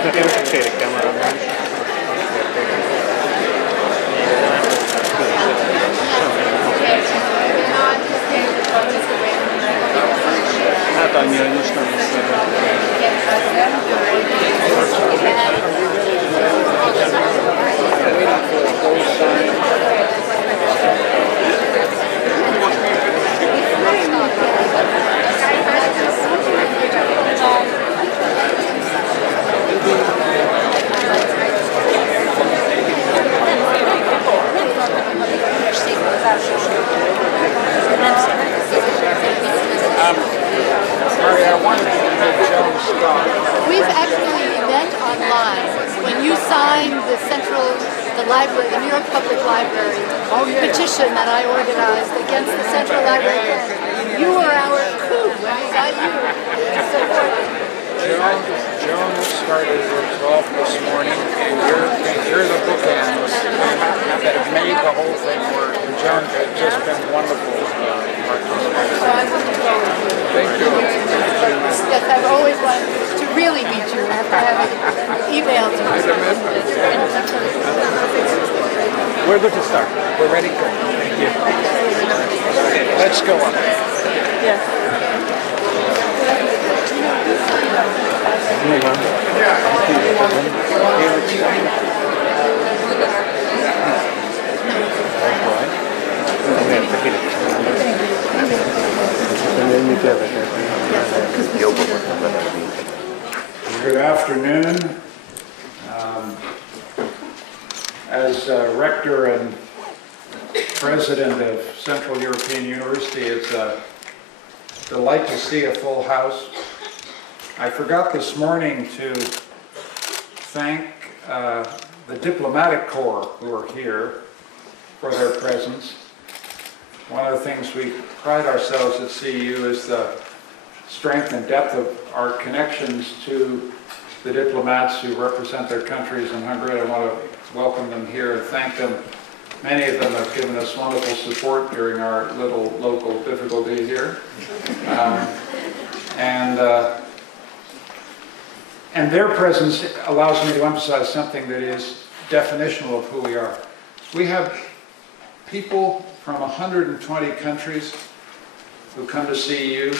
Hát annyi, hogy most nem lesz We've actually met online when you signed the library, the New York Public Library petition that I organized against the Central Library grant. You were our coup when we got you to support it. Joan started it off this morning, and you're the bookends that have made the whole thing work. And Joan has just been wonderful. Thank you. Yes, I've always wanted to really meet you after having emailed you. We're good to start. We're ready. Thank you. Let's go on. Yes. Good afternoon. As rector and president of Central European University, it's a delight to see a full house. I forgot this morning to thank the diplomatic corps who are here for their presence. One of the things we pride ourselves at CEU is the strength and depth of our connections to the diplomats who represent their countries in Hungary. I want to welcome them here and thank them. Many of them have given us wonderful support during our little local difficulty here. And their presence allows me to emphasize something that is definitional of who we are. We have people from 120 countries who come to CEU.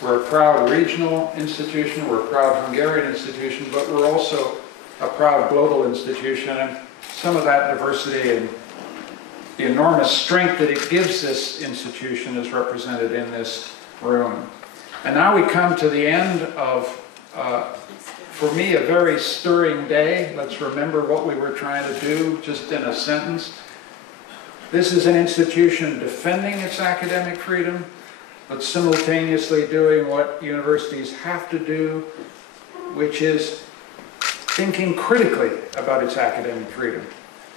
We're a proud regional institution, we're a proud Hungarian institution, but we're also a proud global institution, and some of that diversity and the enormous strength that it gives this institution is represented in this room. And now we come to the end of, for me, a very stirring day. Let's remember what we were trying to do, just in a sentence. This is an institution defending its academic freedom, but simultaneously doing what universities have to do, which is thinking critically about its academic freedom,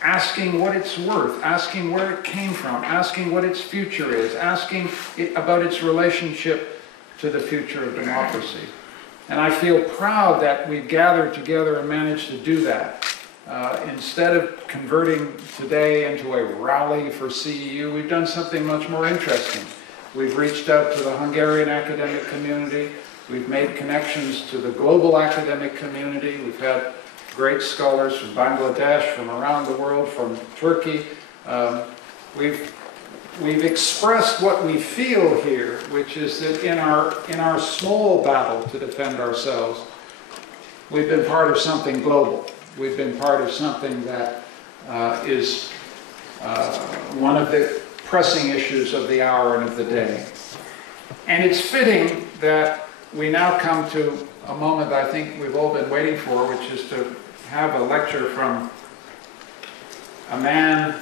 asking what it's worth, asking where it came from, asking what its future is, asking about its relationship to the future of democracy. And I feel proud that we've gathered together and managed to do that. Instead of converting today into a rally for CEU, we've done something much more interesting. We've reached out to the Hungarian academic community. We've made connections to the global academic community. We've had great scholars from Bangladesh, from around the world, from Turkey. We've expressed what we feel here, which is that in our small battle to defend ourselves, we've been part of something global. We've been part of something that is one of the pressing issues of the hour and of the day. And it's fitting that we now come to a moment I think we've all been waiting for, which is to have a lecture from a man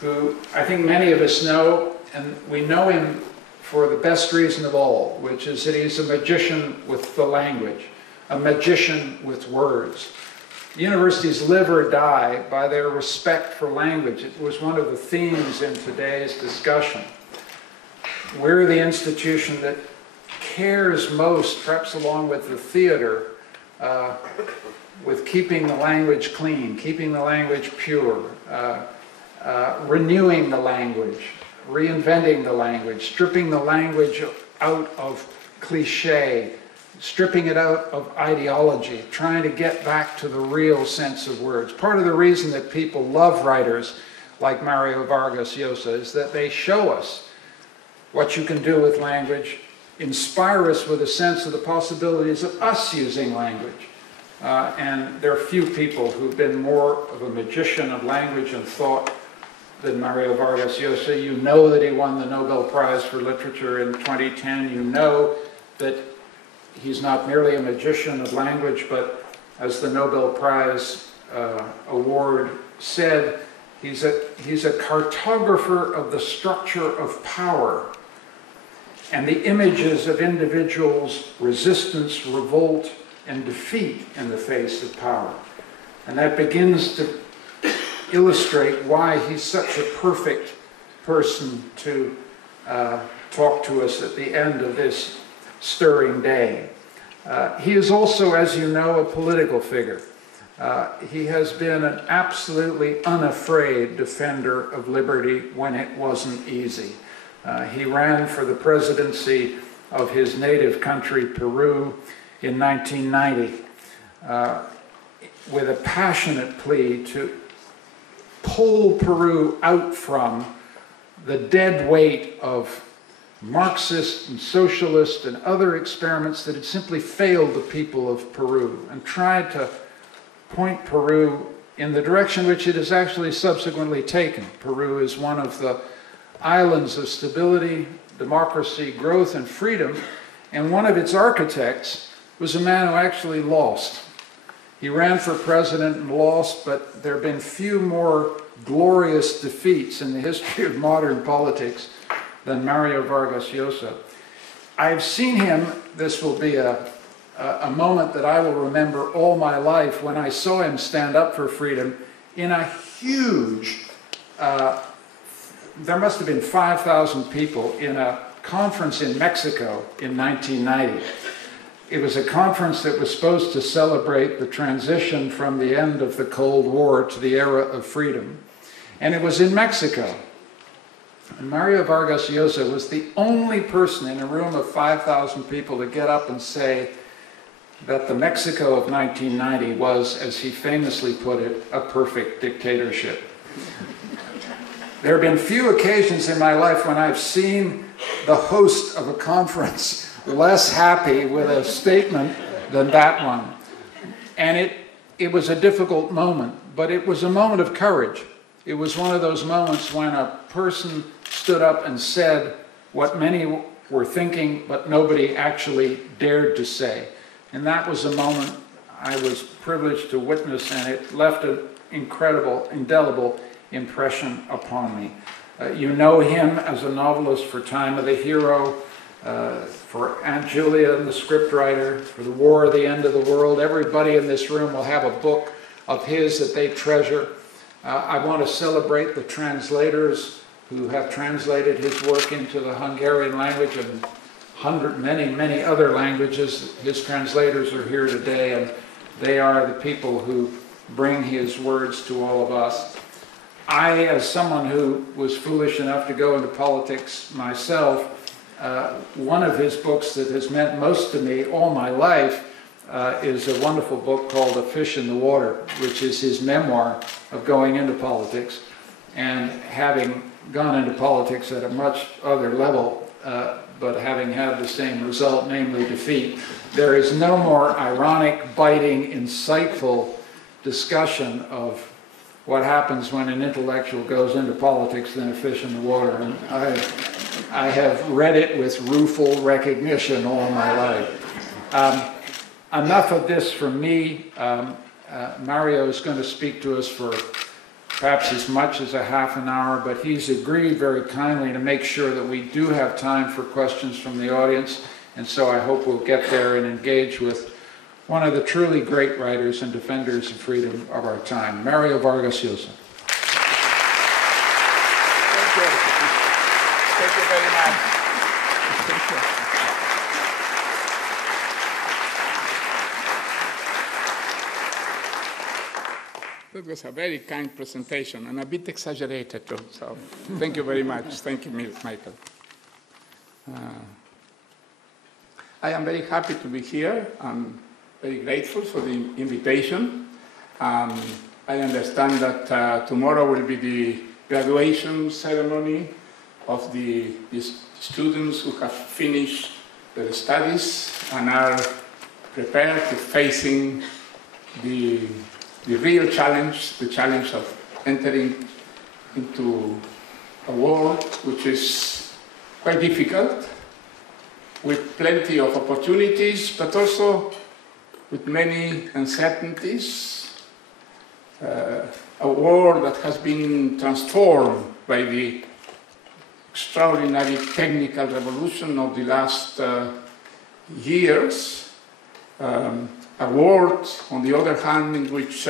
who I think many of us know, and we know him for the best reason of all, which is that he's a magician with the language, a magician with words. Universities live or die by their respect for language. It was one of the themes in today's discussion. We're the institution that cares most, perhaps along with the theater, with keeping the language clean, keeping the language pure, renewing the language, reinventing the language, stripping the language out of cliche, stripping it out of ideology, trying to get back to the real sense of words. Part of the reason that people love writers like Mario Vargas Llosa is that they show us what you can do with language, inspire us with a sense of the possibilities of us using language. And there are few people who've been more of a magician of language and thought than Mario Vargas Llosa. You know that he won the Nobel Prize for Literature in 2010. You know that he's not merely a magician of language, but as the Nobel Prize award said, he's a cartographer of the structure of power and the images of individuals' resistance, revolt, and defeat in the face of power. And that begins to illustrate why he's such a perfect person to talk to us at the end of this stirring day. He is also, as you know, a political figure. He has been an absolutely unafraid defender of liberty when it wasn't easy. He ran for the presidency of his native country, Peru, in 1990, with a passionate plea to pull Peru out from the dead weight of Marxist and socialist and other experiments that had simply failed the people of Peru, and tried to point Peru in the direction which it has actually subsequently taken. Peru is one of the islands of stability, democracy, growth, and freedom, and one of its architects was a man who actually lost. He ran for president and lost, but there have been few more glorious defeats in the history of modern politics than Mario Vargas Llosa. I've seen him, this will be a moment that I will remember all my life, when I saw him stand up for freedom in a huge, there must have been 5,000 people in a conference in Mexico in 1990. It was a conference that was supposed to celebrate the transition from the end of the Cold War to the era of freedom. And it was in Mexico. And Mario Vargas Llosa was the only person in a room of 5,000 people to get up and say that the Mexico of 1990 was, as he famously put it, a perfect dictatorship. There have been few occasions in my life when I've seen the host of a conference less happy with a statement than that one. And it was a difficult moment, but it was a moment of courage. It was one of those moments when a person stood up and said what many were thinking, but nobody actually dared to say. And that was a moment I was privileged to witness, and it left an incredible, indelible impression upon me. You know him as a novelist for Time of the Hero, for Aunt Julia and the scriptwriter, for The War of the End of the World. Everybody in this room will have a book of his that they treasure. I want to celebrate the translators who have translated his work into the Hungarian language and many other languages. His translators are here today, and they are the people who bring his words to all of us. I, as someone who was foolish enough to go into politics myself, one of his books that has meant most to me all my life is a wonderful book called A Fish in the Water, which is his memoir of going into politics and having gone into politics at a much other level, but having had the same result, namely defeat. There is no more ironic, biting, insightful discussion of what happens when an intellectual goes into politics than A Fish in the Water. And I have read it with rueful recognition all my life. Enough of this from me. Mario is going to speak to us for perhaps as much as a half an hour, but he's agreed very kindly to make sure that we do have time for questions from the audience, and so I hope we'll get there and engage with one of the truly great writers and defenders of freedom of our time, Mario Vargas Llosa. Thank you. Thank you very much. Thank you. That was a very kind presentation and a bit exaggerated too, so thank you very much. Thank you, Michael. I am very happy to be here. I'm very grateful for the invitation. I understand that tomorrow will be the graduation ceremony of the students who have finished their studies and are prepared to facing the real challenge, the challenge of entering into a world which is quite difficult, with plenty of opportunities, but also with many uncertainties. A world that has been transformed by the extraordinary technical revolution of the last years. A world, on the other hand, in which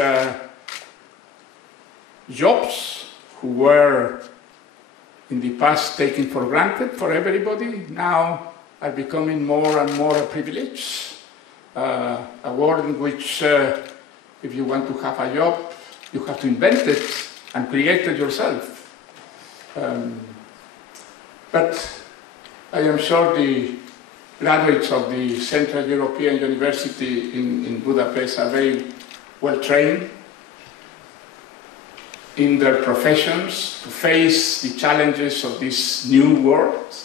jobs who were in the past taken for granted for everybody now are becoming more and more a privilege. A world in which if you want to have a job, you have to invent it and create it yourself. But I am sure the graduates of the Central European University in Budapest are very well trained in their professions to face the challenges of this new world.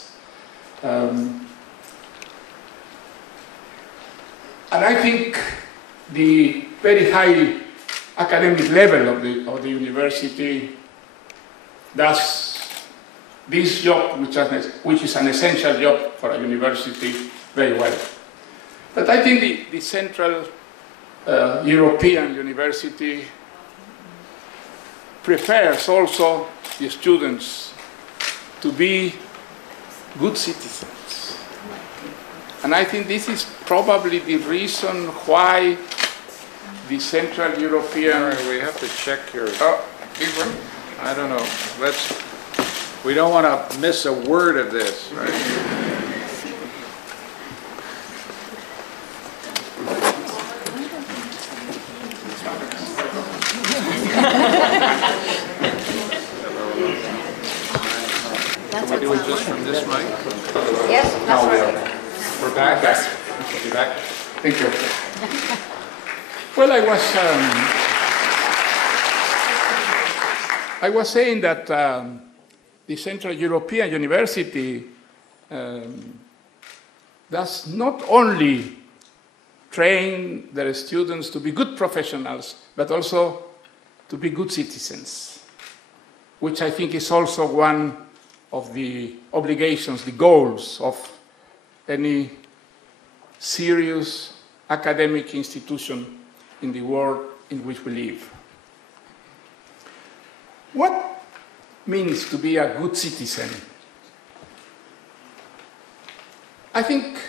And I think the very high academic level of the university does this job, which is an essential job for a university, very well. But I think the Central European University prepares also the students to be good citizens. And I think this is probably the reason why the Central European... Sorry, we have to check your... Oh, I don't know. We don't want to miss a word of this, right? That's Can we do it just from this mic? Yes, that's right. We're back? Yes. You back? thank you. Well, I was saying that the Central European University does not only train their students to be good professionals, but also to be good citizens, which I think is also one of the obligations, the goals of any serious academic institution in the world in which we live. What means to be a good citizen? I think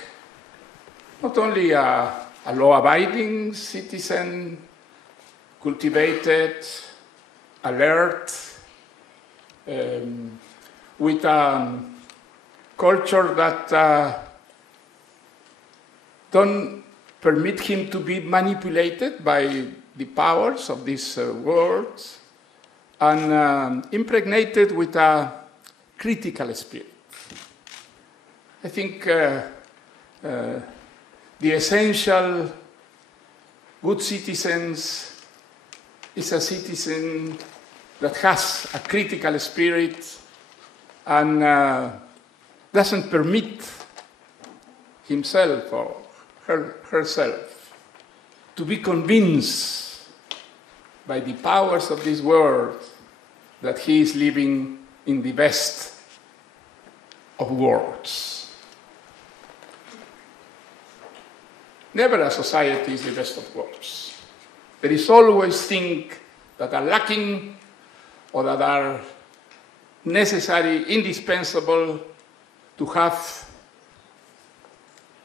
not only a law-abiding citizen, cultivated, alert, with a culture that don't permit him to be manipulated by the powers of this world, and impregnated with a critical spirit. I think the essential good citizens is a citizen that has a critical spirit and doesn't permit himself or herself to be convinced by the powers of this world that he is living in the best of worlds. Never a society is the best of worlds. There is always things that are lacking or that are necessary, indispensable to have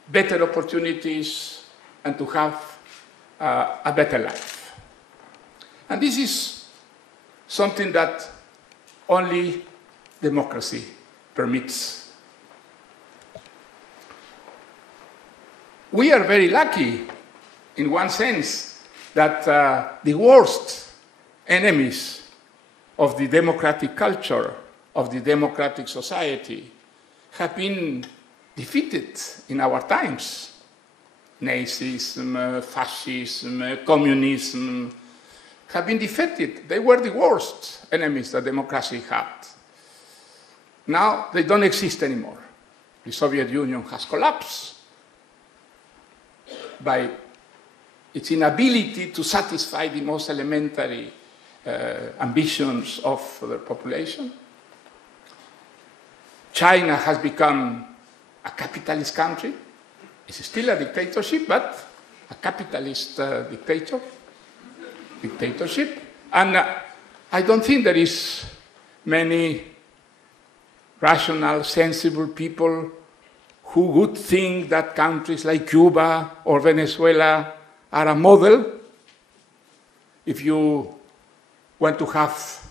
better opportunities and to have a better life. And this is something that only democracy permits. We are very lucky, in one sense, that the worst enemies of the democratic culture, of the democratic society, have been defeated in our times. Nazism, fascism, communism have been defeated. They were the worst enemies that democracy had. Now they don't exist anymore. The Soviet Union has collapsed by its inability to satisfy the most elementary ambitions of the population. China has become a capitalist country. It's still a dictatorship, but a capitalist dictatorship. And I don't think there is many rational, sensible people who would think that countries like Cuba or Venezuela are a model if you want to have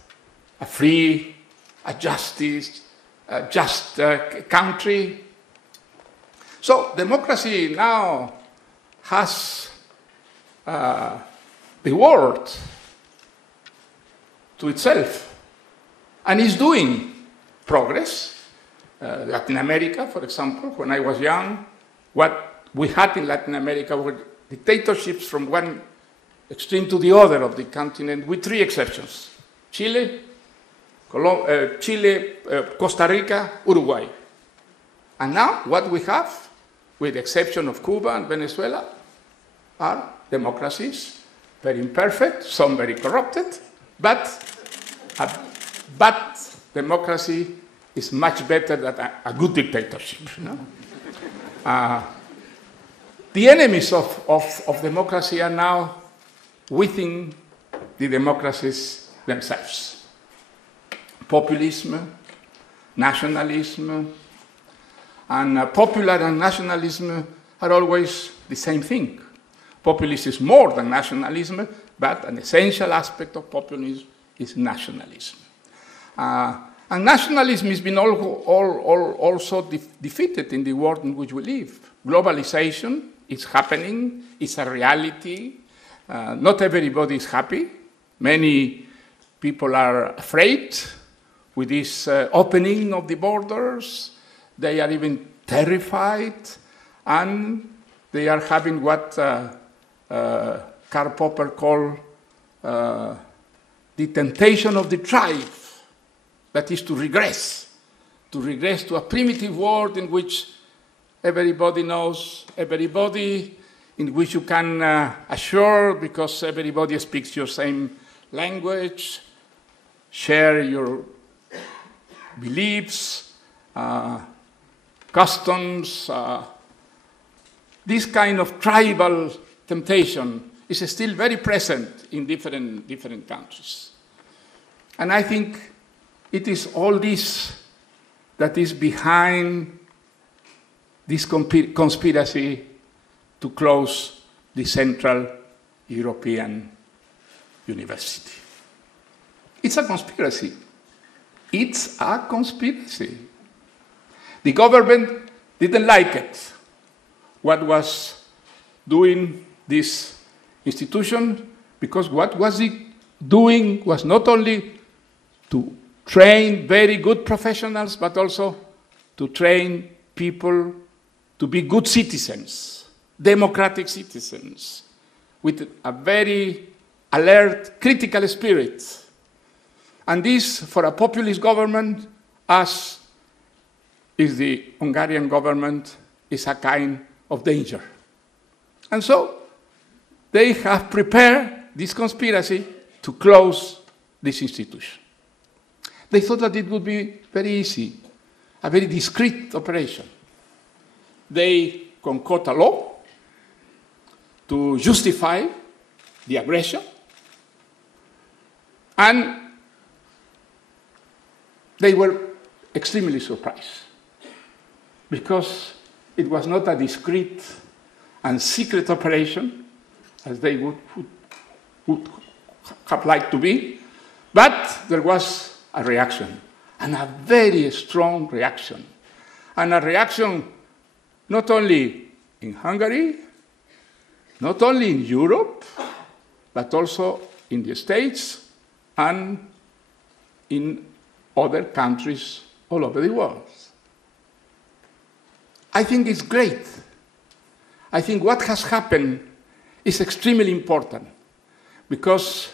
a free, a just country. So democracy now has the world to itself and is doing progress. Latin America, for example, when I was young, what we had in Latin America were dictatorships from one extreme to the other of the continent, with three exceptions: Chile, Costa Rica, Uruguay. And now what we have, with the exception of Cuba and Venezuela, are democracies, very imperfect, some very corrupted, but democracy is much better than a good dictatorship. No? The enemies of democracy are now within the democracies themselves. Populism, nationalism, and popular and nationalism are always the same thing. Populism is more than nationalism, but an essential aspect of populism is nationalism. And nationalism has been also defeated in the world in which we live. Globalization is happening, it's a reality. Not everybody is happy. Many people are afraid with this opening of the borders. They are even terrified, and they are having what Karl Popper called the temptation of the tribe. That is to regress to a primitive world in which everybody knows everybody, in which you can assure, because everybody speaks your same language, share your beliefs, customs. This kind of tribal temptation is still very present in different countries. And I think it is all this that is behind this conspiracy to close the Central European University. It's a conspiracy. It's a conspiracy. The government didn't like it. What was doing this institution, because what was it doing was not only to train very good professionals, but also to train people to be good citizens, democratic citizens, with a very alert, critical spirit. And this, for a populist government, as is the Hungarian government, is a kind of danger. And so they have prepared this conspiracy to close this institution. They thought that it would be very easy, a very discreet operation. They concoct a law to justify the aggression, and they were extremely surprised, because it was not a discreet and secret operation, as they would have liked to be, but there was a reaction, and a very strong reaction. And a reaction not only in Hungary, not only in Europe, but also in the States and in other countries all over the world. I think it's great. I think what has happened is extremely important because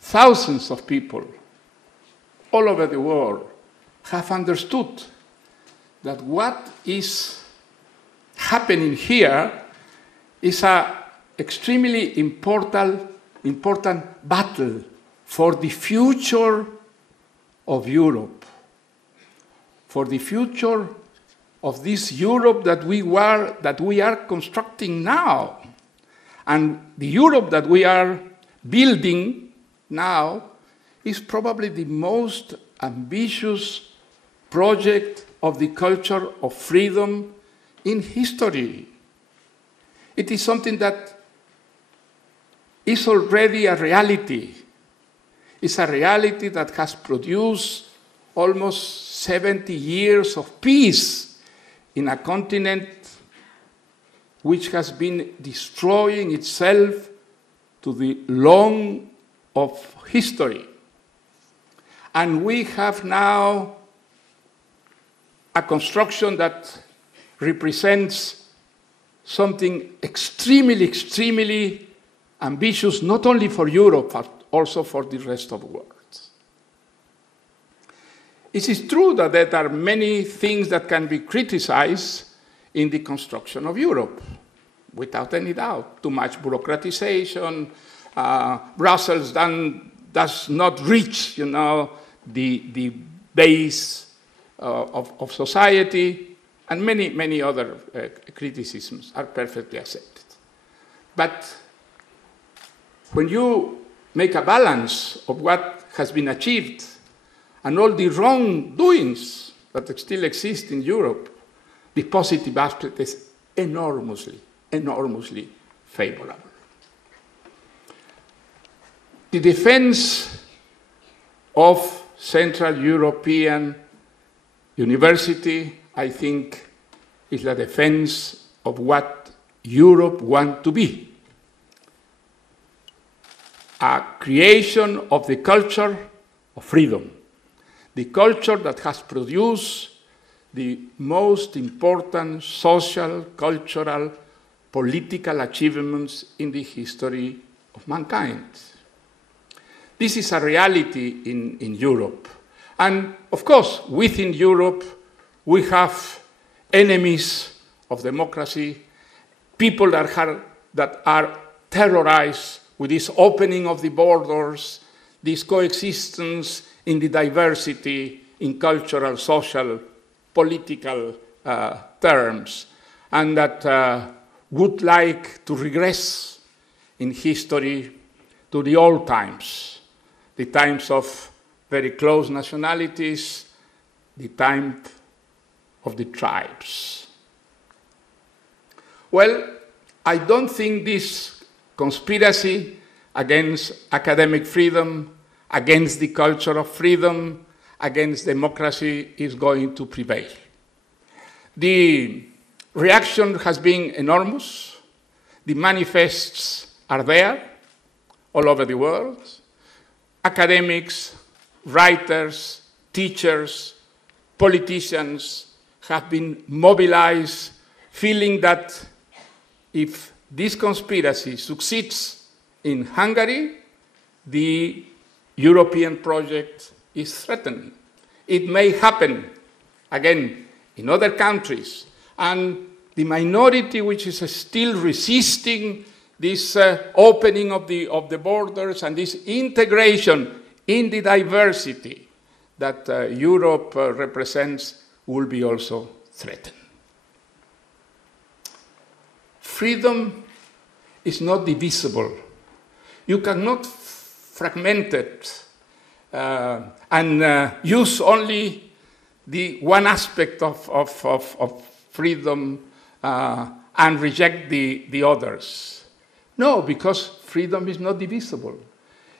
thousands of people all over the world have understood that what is happening here is an extremely important battle for the future of Europe, for the future of this Europe that we are constructing now. And the Europe that we are building now is probably the most ambitious project of the culture of freedom in history. It is something that is already a reality. It's a reality that has produced almost 70 years of peace in a continent which has been destroying itself to the long of history. And we have now a construction that represents something extremely ambitious, not only for Europe, but also for the rest of the world. It is true that there are many things that can be criticized in the construction of Europe, without any doubt. Too much bureaucratization, Brussels does not reach, the base of society, and many other criticisms are perfectly accepted. But when you make a balance of what has been achieved and all the wrongdoings that still exist in Europe, the positive aspect is enormously favorable. The defense of Central European University, I think, is the defense of what Europe wants to be. A creation of the culture of freedom, the culture that has produced the most important social, cultural, political achievements in the history of mankind. This is a reality in Europe. And of course, within Europe, we have enemies of democracy, people that are terrorized with this opening of the borders, this coexistence in the diversity in cultural, social, political terms, and that would like to regress in history to the old times, the times of very close nationalities, the time of the tribes. Well, I don't think this conspiracy against academic freedom, against the culture of freedom, against democracy is going to prevail. The reaction has been enormous. The manifests are there all over the world. Academics, writers, teachers, politicians have been mobilized, feeling that if this conspiracy succeeds in Hungary, the European project is threatened. It may happen, again, in other countries. And the minority which is still resisting this opening of the borders and this integration in the diversity that Europe represents will be also threatened. Freedom is not divisible. You cannot fragment it and use only the one aspect of freedom and reject the others. No, because freedom is not divisible.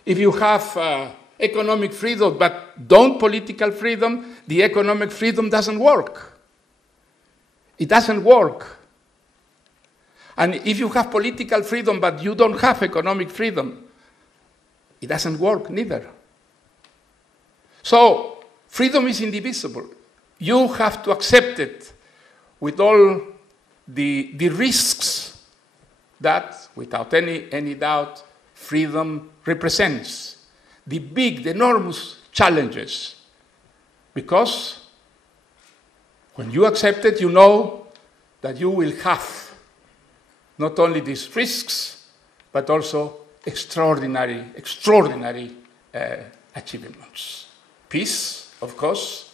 If you have economic freedom but don't political freedom, the economic freedom doesn't work. It doesn't work. And if you have political freedom but you don't have economic freedom, it doesn't work neither. So freedom is indivisible. You have to accept it with all the risks that, without any doubt, freedom represents, the big, the enormous challenges. Because when you accept it, you know that you will have not only these risks, but also extraordinary achievements. Peace, of course.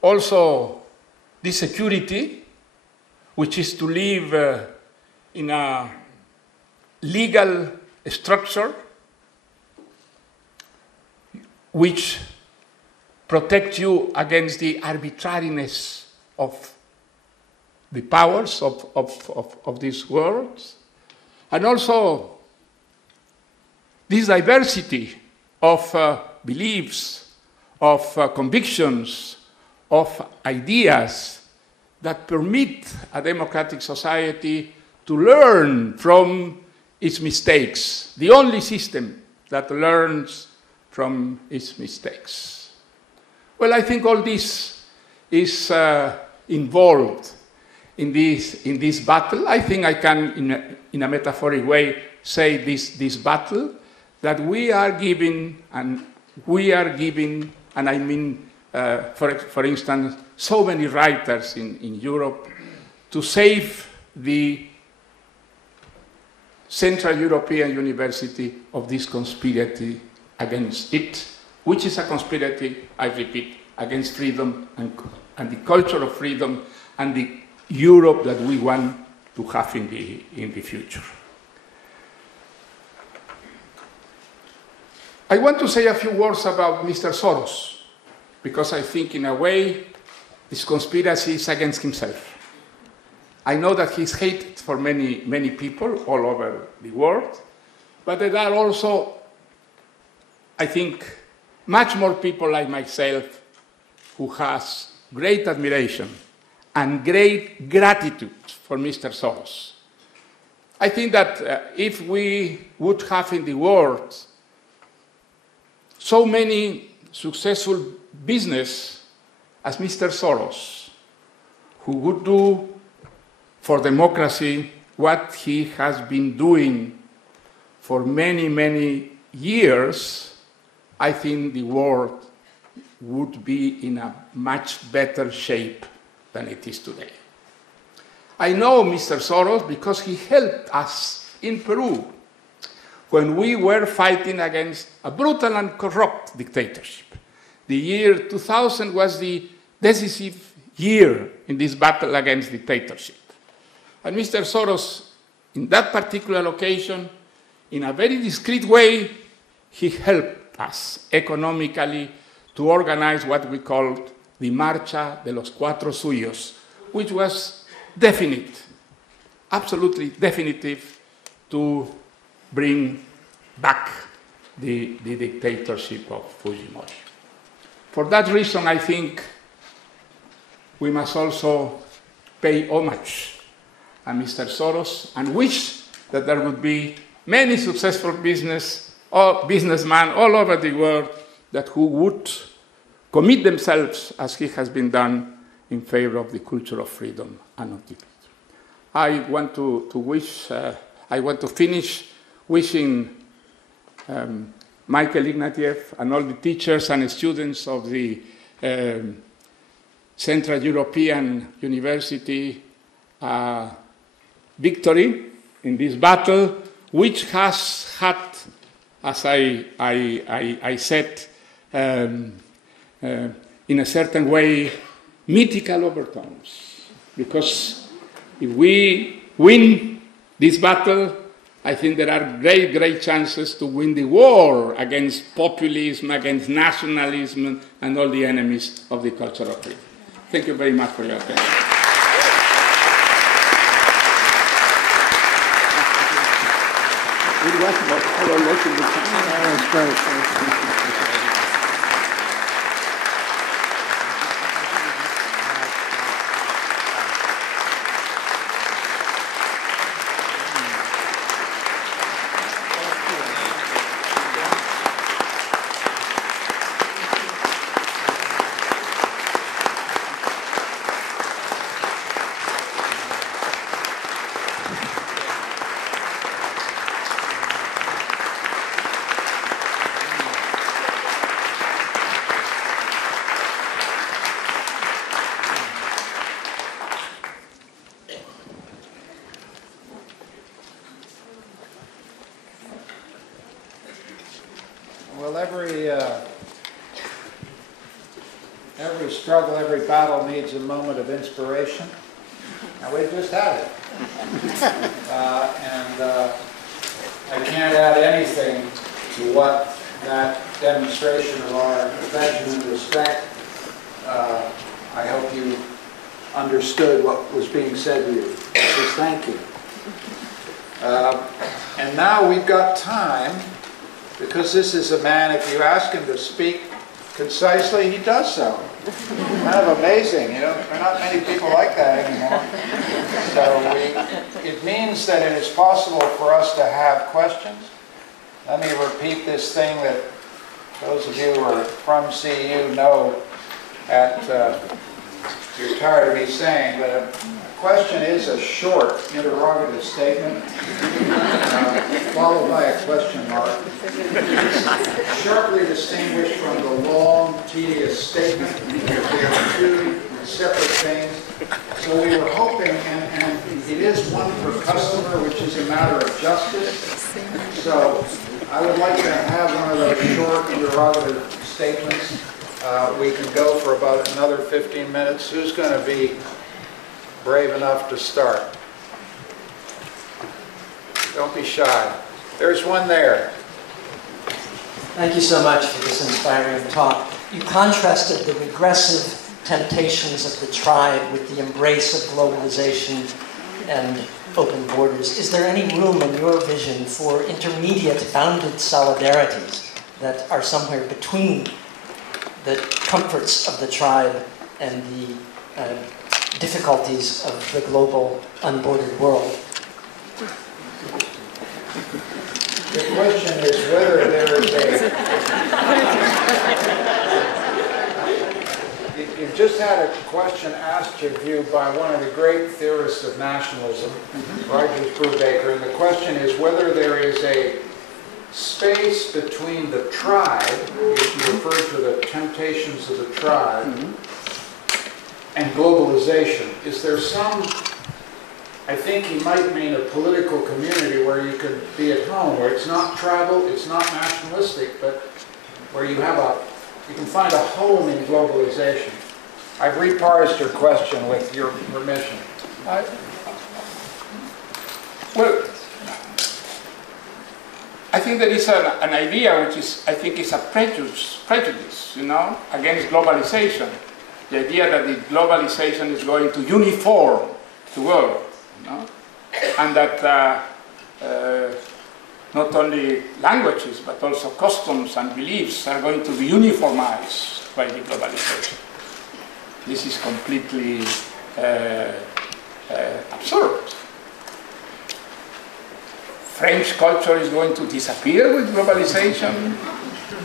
Also, the security, which is to live in a legal structure which protects you against the arbitrariness of the powers of this world. And also, this diversity of beliefs, of convictions, of ideas that permit a democratic society to learn from its mistakes, the only system that learns from its mistakes. Well, I think all this is involved in this battle. I think I can, in a metaphoric way, say this battle that we are giving, and I mean, for instance, so many writers in Europe to save the Central European University of this conspiracy against it, which is a conspiracy, I repeat, against freedom and the culture of freedom and the Europe that we want to have in the future. I want to say a few words about Mr. Soros, because I think, in a way, this conspiracy is against himself. I know that he's hated for many people all over the world, but there are also, I think, much more people like myself who has great admiration and great gratitude for Mr. Soros. I think that if we would have in the world so many successful business as Mr. Soros, who would do for democracy what he has been doing for many years, I think the world would be in a much better shape than it is today. I know Mr. Soros because he helped us in Peru when we were fighting against a brutal and corrupt dictatorship. The year 2000 was the decisive year in this battle against dictatorship. And Mr. Soros, in that particular occasion, in a very discreet way, he helped us economically to organize what we called the Marcha de los Cuatro Suyos, which was definite, absolutely definitive, to bring back the dictatorship of Fujimori. For that reason, I think we must also pay homage to Mr. Soros and wish that there would be many successful businessmen all over the world who would commit themselves, as he has been done, in favor of the culture of freedom and of debate. I want to finish wishing Michael Ignatieff and all the teachers and students of the Central European University victory in this battle, which has had, as I said, in a certain way, mythical overtones. Because if we win this battle, I think there are great chances to win the war against populism, against nationalism, and all the enemies of the culture of freedom. Thank you very much for your attention. That's great. Well, every struggle, every battle needs a moment of inspiration. And we just had it. I can't add anything to what that demonstration of our affection and respect. I hope you understood what was being said to you. Just thank you. And now we've got time, because this is a man, if you ask him to speak concisely, he does so. Kind of amazing, you know. There are not many people like that anymore. So it means that it is possible for us to have questions. Let me repeat this thing that those of you who are from CEU know you're tired of me saying, but a question is a short interrogative statement followed by a question mark. It's sharply distinguished from the long, tedious statement, because they are two separate things. So we were hoping, and it is one per customer, which is a matter of justice. So I would like to have one of those short interrogative statements. We can go for about another 15 minutes. Who's going to be brave enough to start? Don't be shy. There's one there. Thank you so much for this inspiring talk. You contrasted the regressive temptations of the tribe with the embrace of globalization and open borders. Is there any room in your vision for intermediate bounded solidarities that are somewhere between the comforts of the tribe and the difficulties of the global unbordered world? The question is whether there is You've just had a question asked of you by one of the great theorists of nationalism, Rogers Brubaker, and the question is whether there is a space between the tribe, you referred to the temptations of the tribe, and globalization. Is there some, I think he might mean a political community where you could be at home, where it's not tribal, it's not nationalistic, but where you can find a home in globalization. I've reparsed your question with your permission. Well, I think there is an idea which is, I think, is a prejudice, you know, against globalization. The idea that the globalization is going to uniform the world, you know, and that not only languages but also customs and beliefs are going to be uniformized by the globalization. This is completely absurd. French culture is going to disappear with globalization.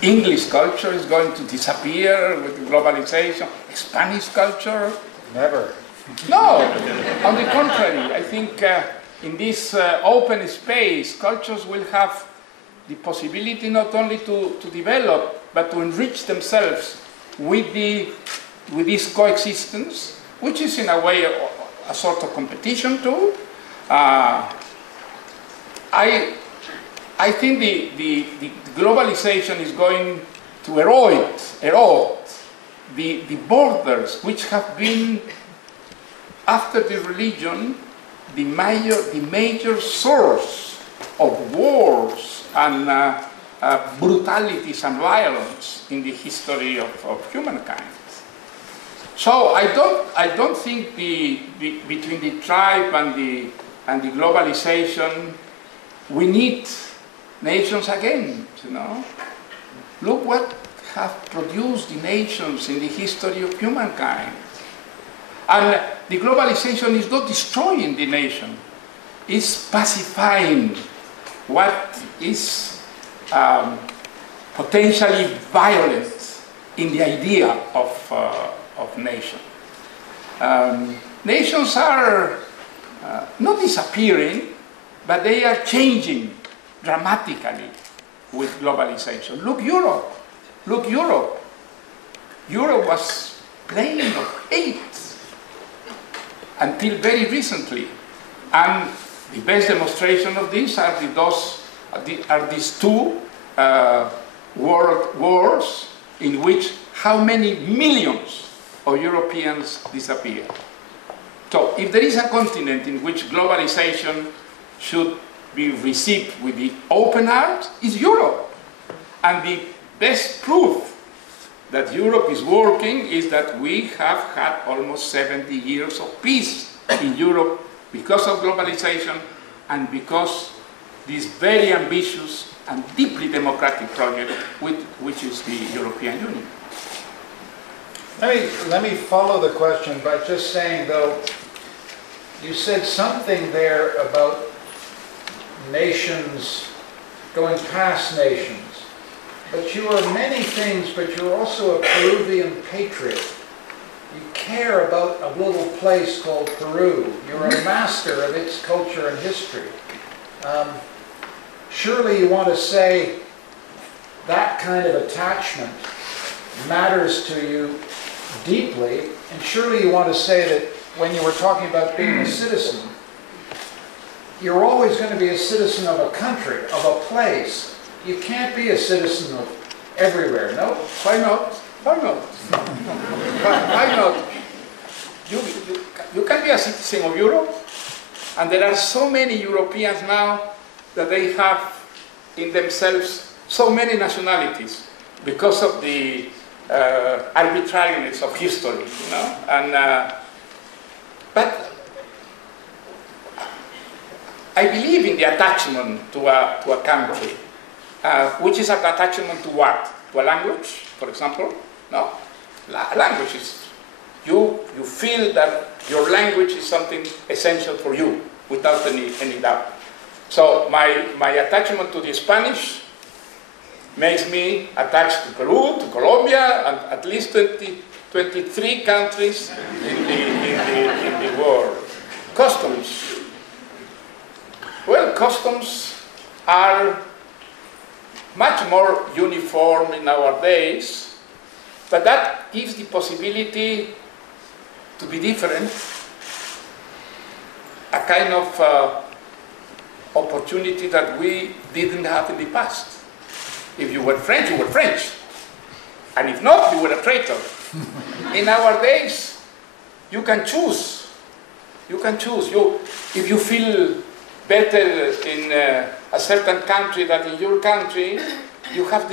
English culture is going to disappear with globalization. Spanish culture? Never. No, on the contrary. I think in this open space, cultures will have the possibility not only to develop, but to enrich themselves with this coexistence, which is in a way a sort of competition too. I think the globalization is going to erode the borders which have been, after the religion, the major source of wars and brutalities and violence in the history of humankind. So I don't think between the tribe and the globalization we need nations again, you know. Look what have produced the nations in the history of humankind. And the globalization is not destroying the nation, it's pacifying what is potentially violent in the idea of nation. Nations are not disappearing, but they are changing dramatically with globalization. Look Europe. Look Europe. Europe was playing of hate until very recently. And the best demonstration of this are these two world wars in which how many millions of Europeans disappear. So if there is a continent in which globalization should be received with the open arms, it's Europe. And the best proof that Europe is working is that we have had almost 70 years of peace in Europe because of globalization and because this very ambitious and deeply democratic project, which is the European Union. Let me follow the question by just saying, though, you said something there about nations going past nations. But you are many things, but you're also a Peruvian patriot. You care about a little place called Peru. You're a master of its culture and history. Surely you want to say that kind of attachment matters to you deeply, and surely you want to say that when you were talking about being a citizen, you're always going to be a citizen of a country, of a place. You can't be a citizen of everywhere, no? Why not? Why not? Why not? You can be a citizen of Europe, and there are so many Europeans now that they have in themselves so many nationalities because of the arbitrariness of history, you know? And, but I believe in the attachment to a country. Which is an attachment to what? To a language, for example? No. Language is, you feel that your language is something essential for you, without any doubt. So my attachment to the Spanish makes me attached to Peru, to Colombia, and at least 23 countries in the world. Customs. Well, customs are much more uniform in our days, but that gives the possibility to be different, a kind of opportunity that we didn't have in the past. If you were French, you were French. And if not, you were a traitor. In our days, you can choose. You can choose. If you feel better in a certain country than in your country, you have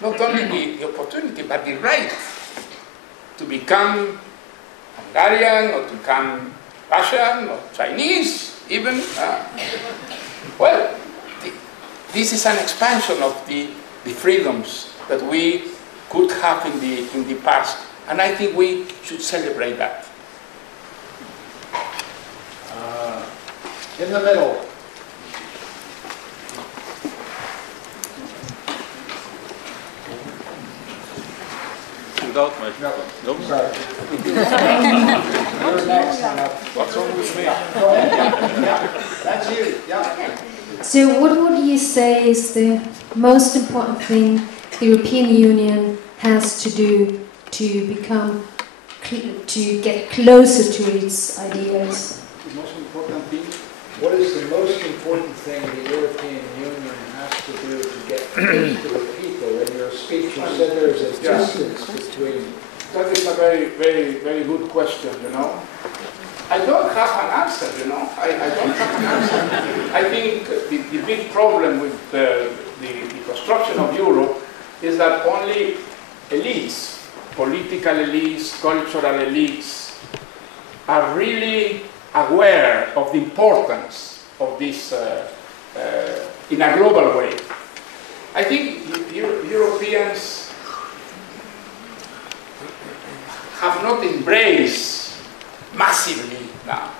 not only the opportunity, but the right to become Hungarian, or to become Russian, or Chinese, even. Well, this is an expansion of the freedoms that we could have in the past, and I think we should celebrate that. In the middle. Without my no. Sorry. You're next. What's wrong with me? Yeah, that's you. Yeah. So what would you say is the most important thing the European Union has to do to to get closer to its ideas? The most important thing? What is the most important thing the European Union has to do to get close to the people? In your speech, you said there's a distance between. That is a very, very, very good question, you know. I don't have an answer, you know. I don't have an answer. I think the big problem with the construction of Europe is that only elites, political elites, cultural elites, are really aware of the importance of this in a global way. I think Europeans have not embraced massively now,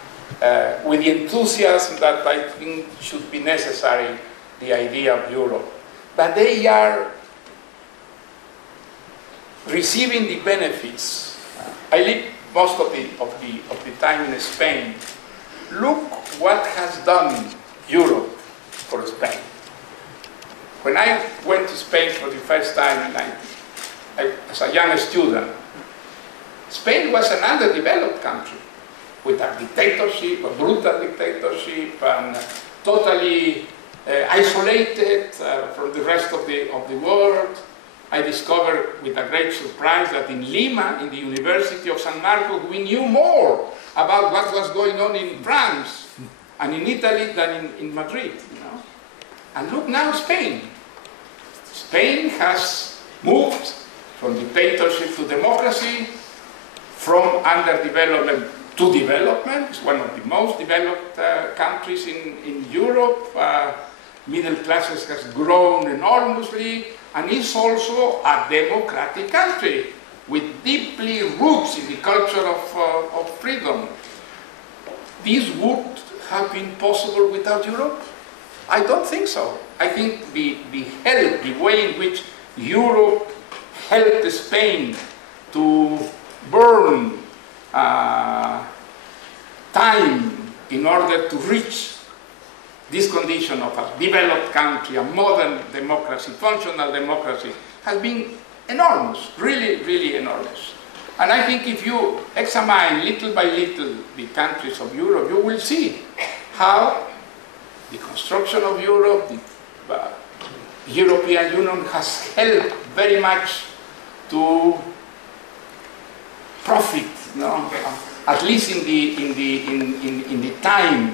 with the enthusiasm that I think should be necessary, the idea of Europe. But they are receiving the benefits. I live most of the time in Spain. Look what has done Europe for Spain. When I went to Spain for the first time as a young student, Spain was an underdeveloped country with a dictatorship, a brutal dictatorship, and totally isolated from the rest of the world. I discovered with a great surprise that in Lima, in the University of San Marcos, we knew more about what was going on in France and in Italy than in Madrid. You know? And look now, Spain. Spain has moved from dictatorship to democracy, from underdevelopment to development. It's one of the most developed countries in Europe. Middle classes has grown enormously, and is also a democratic country with deeply roots in the culture of freedom. This would have been possible without Europe? I don't think so. I think the help, the way in which Europe helped Spain to burn time in order to reach this condition of a developed country, a modern democracy, functional democracy, has been enormous, really, really enormous. And I think if you examine little by little the countries of Europe, you will see how the construction of Europe, the European Union has helped very much to profit, no? At least in the time,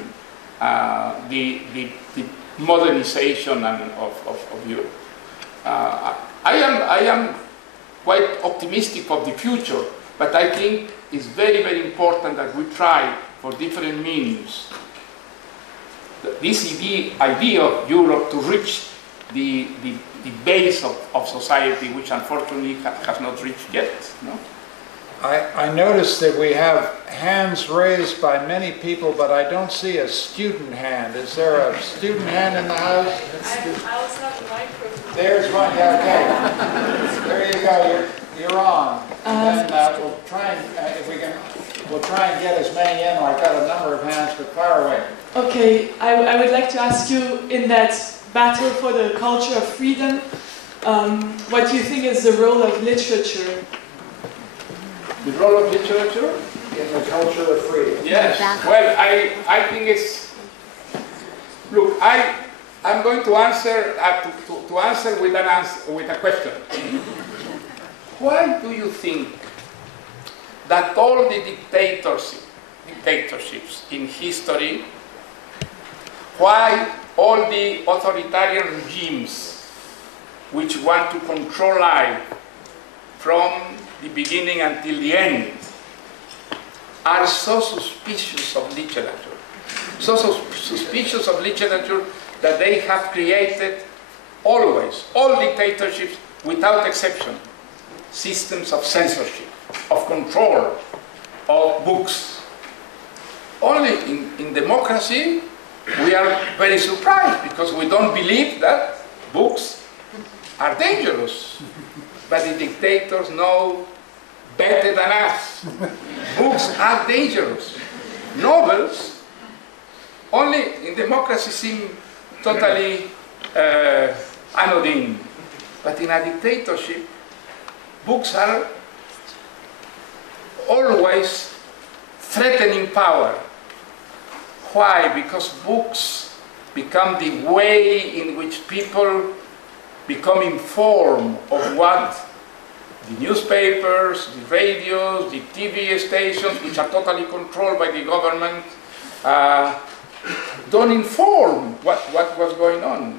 the modernization of Europe. I am quite optimistic of the future, but I think it's very, very important that we try for different means this idea of Europe to reach the base of society, which unfortunately has not reached yet. No? I noticed that we have hands raised by many people, but I don't see a student hand. Is there a student hand in the house? I also have the microphone. There's one, yeah, okay. There you go, you're on. And we'll try and, if we can, we'll try and get as many in. I've got a number of hands, but fire away. Okay, I would like to ask you, in that battle for the culture of freedom, what do you think is the role of literature? The role of literature? In the culture of freedom. Yes. Well, I think it's... Look, I'm going to answer to answer with a question. Why do you think that all the dictatorships in history, why all the authoritarian regimes which want to control life from the beginning until the end, are so suspicious of literature, so suspicious of literature that they have created always, all dictatorships without exception, systems of censorship, of control, of books. Only in democracy we are very surprised because we don't believe that books are dangerous. But the dictators know better than us. Books are dangerous. Novels, only in democracy, seem totally anodyne. But in a dictatorship, books are always threatening power. Why? Because books become the way in which people become informed of what the newspapers, the radios, the TV stations, which are totally controlled by the government, don't inform what was going on.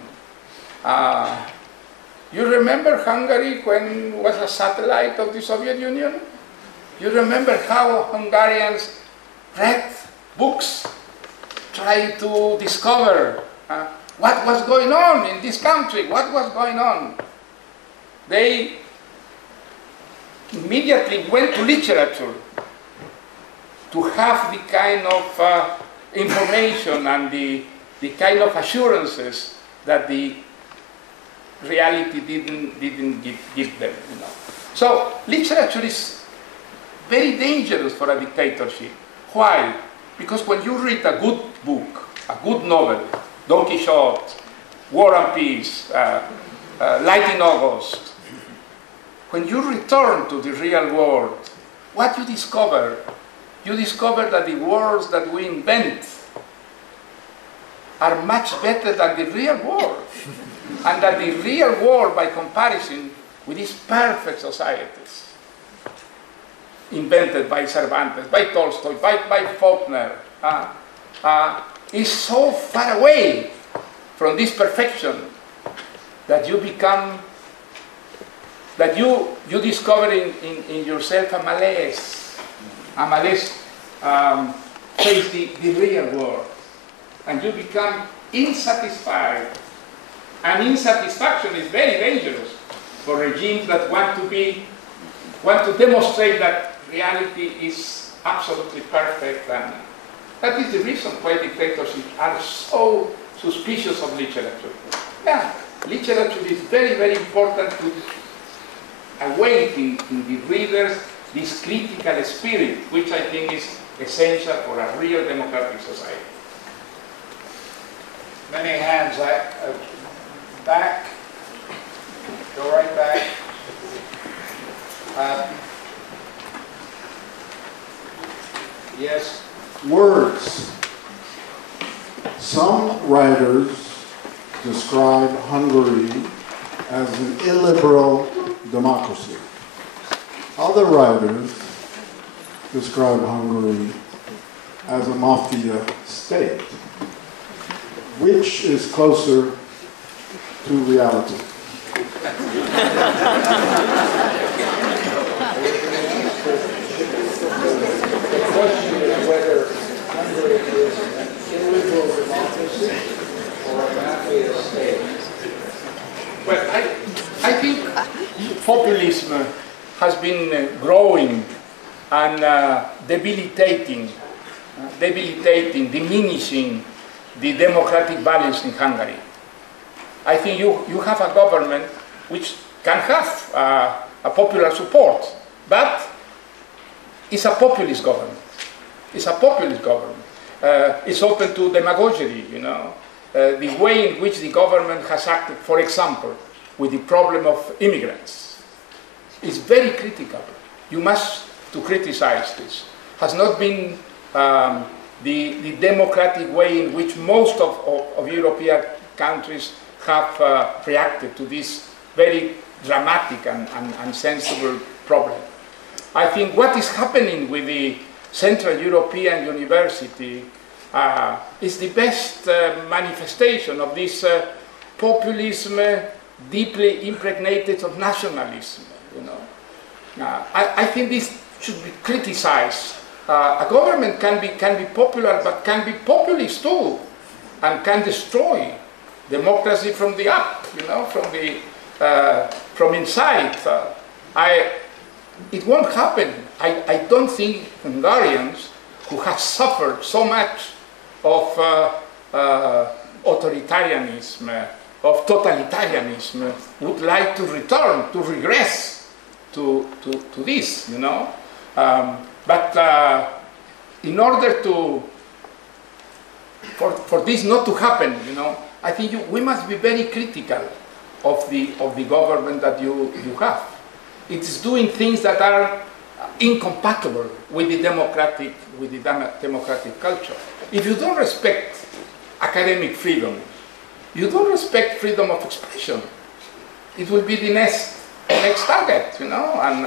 You remember Hungary when it was a satellite of the Soviet Union? You remember how Hungarians read books, trying to discover what was going on in this country, what was going on. They immediately went to literature to have the kind of information and the kind of assurances that the reality didn't give them. You know. So literature is very dangerous for a dictatorship. Why? Because when you read a good book, a good novel, Don Quixote, War and Peace, Light in August, when you return to the real world, what you discover? You discover that the worlds that we invent are much better than the real world. And that the real world, by comparison, with these perfect societies invented by Cervantes, by Tolstoy, by Faulkner, is so far away from this perfection that you become, that you discover in yourself a malaise face the real world, and you become insatisfied. And insatisfaction is very dangerous for regimes that want to demonstrate that reality is absolutely perfect. And that is the reason why dictatorships are so suspicious of literature. Yeah, literature is very, very important to awaken in the readers this critical spirit, which I think is essential for a real democratic society. Many hands. Back. Go right back. Yes. Words. Some writers describe Hungary as an illiberal democracy. Other writers describe Hungary as a mafia state. Which is closer to reality? The question is whether Hungary is an illiberal democracy or a mafia state. Well, I think populism has been growing and debilitating, diminishing the democratic values in Hungary. I think you have a government which can have a popular support, but it's a populist government. It's a populist government. It's open to demagoguery, you know. The way in which the government has acted, for example, with the problem of immigrants, is very critical. You must to criticize this. Has not been the democratic way in which most of European countries have reacted to this very dramatic and sensible problem. I think what is happening with the Central European University is the best manifestation of this populism deeply impregnated of nationalism. You know, I think this should be criticized. A government can be popular, but can be populist too, and can destroy democracy from the up. You know, from inside. It won't happen. I don't think Hungarians who have suffered so much of authoritarianism, of totalitarianism, would like to return, to regress to this, you know. But in order for this not to happen, you know, I think we must be very critical of the government that you have. It's doing things that are incompatible with the democratic culture. If you don't respect academic freedom, you don't respect freedom of expression. It will be the next target, you know. And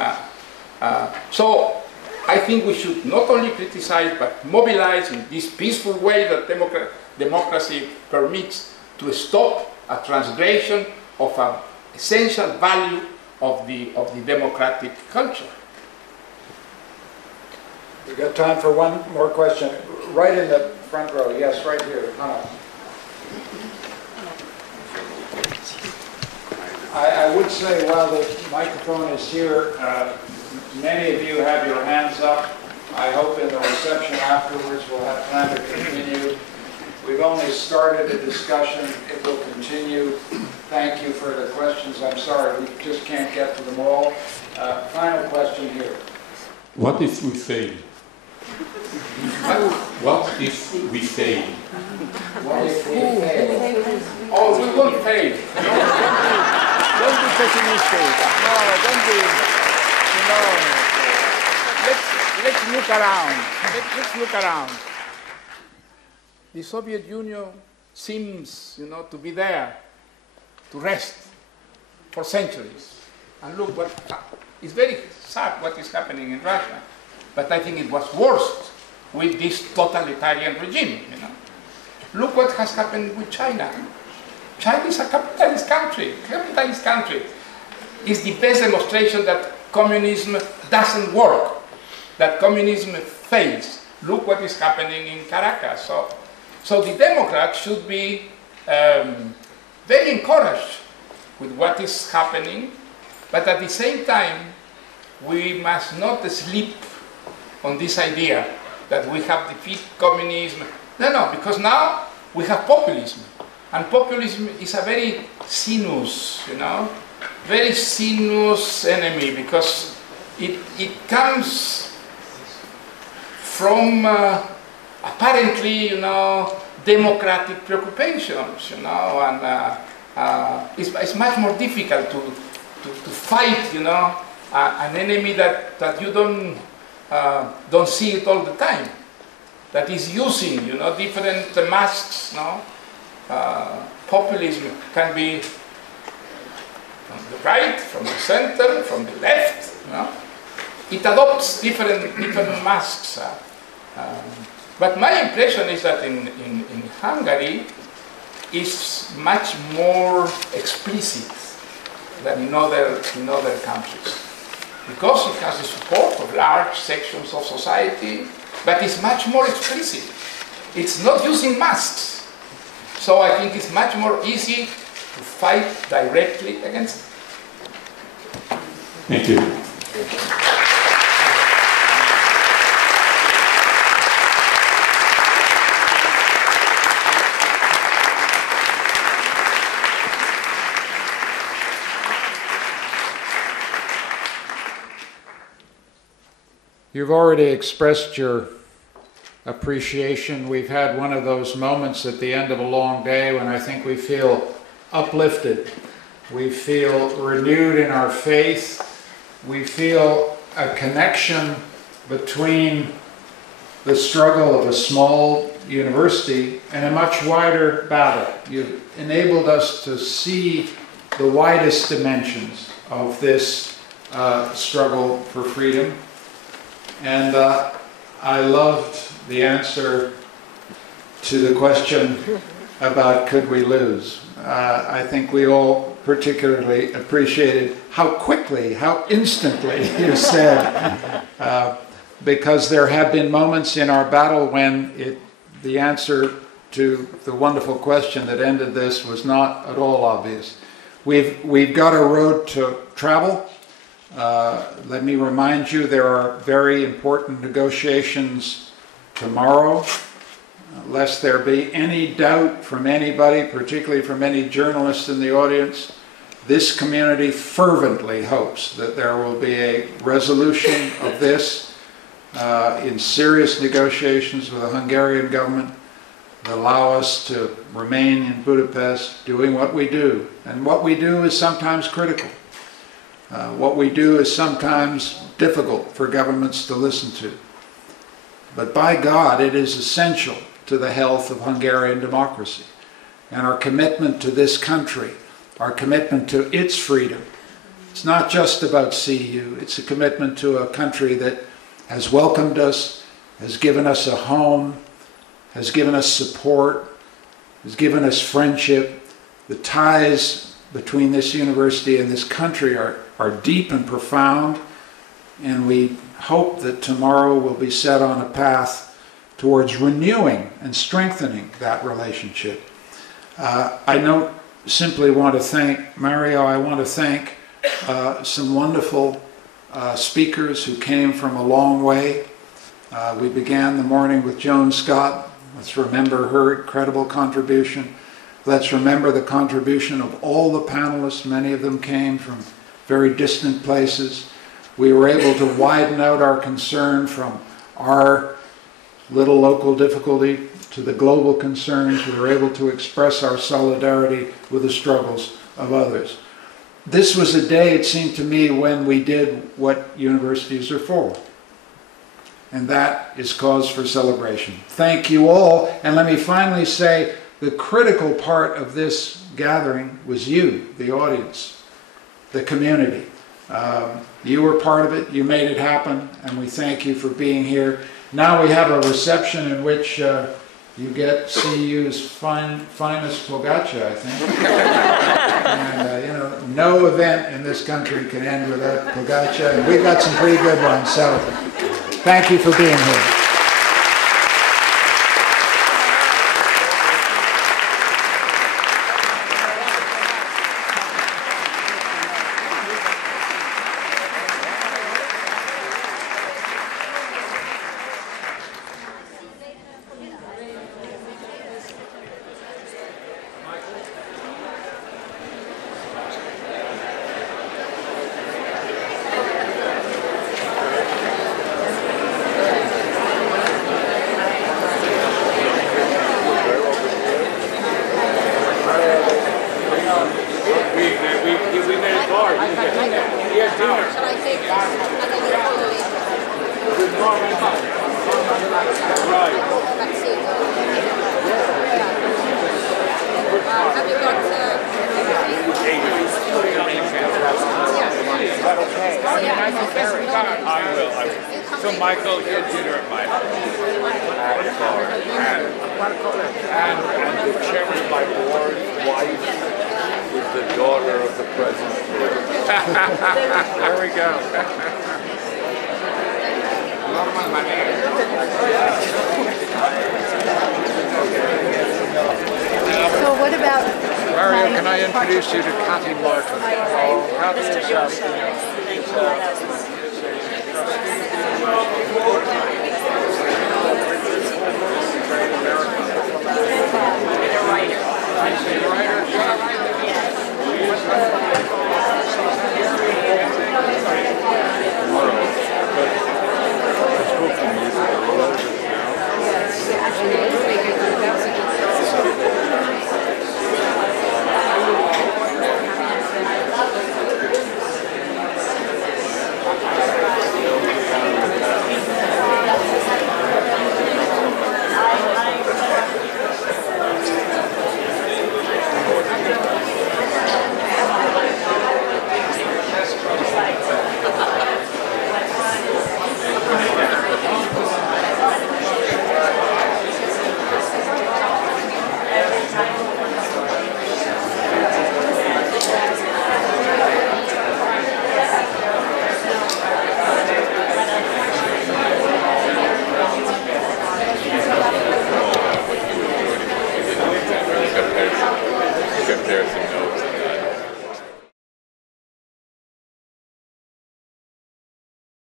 so I think we should not only criticize but mobilize in this peaceful way that democracy permits to stop a transgression of an essential value of the democratic culture. We've got time for one more question. Right in the front row. Yes, right here. Hannah. I would say while the microphone is here, many of you have your hands up. I hope in the reception afterwards we'll have time to continue. We've only started a discussion. It will continue. Thank you for the questions. I'm sorry, we just can't get to them all. Final question here. What if we fail? What if we fail? What if we fail? Oh, we won't fail. Don't be pessimistic. No, don't be. You know, let's look around. Let's look around. The Soviet Union seems, you know, to be there to rest for centuries. And look what, it's very sad what is happening in Russia, but I think it was worse with this totalitarian regime, you know. Look what has happened with China. China is a capitalist country. It's the best demonstration that communism doesn't work, that communism fails. Look what is happening in Caracas. So the Democrats should be very encouraged with what is happening, but at the same time, we must not sleep on this idea that we have defeated communism. No, because now we have populism. And populism is a very sinuous, you know, very sinuous enemy, because it comes from apparently, you know, democratic preoccupations, you know, and it's much more difficult to fight, you know, an enemy that you don't see it all the time, that is using, you know, different masks, no? Populism can be from the right, from the center, from the left, you know? It adopts different masks. But my impression is that in Hungary, it's much more explicit than in other countries, because it has the support of large sections of society, but it's much more explicit. It's not using masks. So I think it's much more easy to fight directly against it. Thank you. You've already expressed your appreciation. We've had one of those moments at the end of a long day when I think we feel uplifted. We feel renewed in our faith. We feel a connection between the struggle of a small university and a much wider battle. You've enabled us to see the widest dimensions of this struggle for freedom. And I loved the answer to the question about could we lose. I think we all particularly appreciated how quickly, how instantly you said, because there have been moments in our battle when the answer to the wonderful question that ended this was not at all obvious. We've got a road to travel. Let me remind you, there are very important negotiations tomorrow. Lest there be any doubt from anybody, particularly from any journalists in the audience, this community fervently hopes that there will be a resolution of this in serious negotiations with the Hungarian government that allow us to remain in Budapest doing what we do. And what we do is sometimes critical. What we do is sometimes difficult for governments to listen to. But by God, it is essential to the health of Hungarian democracy. And our commitment to this country, our commitment to its freedom, it's not just about CEU, it's a commitment to a country that has welcomed us, has given us a home, has given us support, has given us friendship. The ties between this university and this country are deep and profound, and we hope that tomorrow will be set on a path towards renewing and strengthening that relationship. I simply want to thank Mario. I want to thank some wonderful speakers who came from a long way. We began the morning with Joan Scott. Let's remember her incredible contribution. Let's remember the contribution of all the panelists. Many of them came from very distant places. We were able to widen out our concern from our little local difficulty to the global concerns. We were able to express our solidarity with the struggles of others. This was a day, it seemed to me, when we did what universities are for. And that is cause for celebration. Thank you all. And let me finally say, the critical part of this gathering was you, the audience, the community. You were part of it, you made it happen, and we thank you for being here. Now we have a reception in which you get CEU's finest pogacha, I think. And, you know, no event in this country can end without pogacha, and we've got some pretty good ones, so thank you for being here.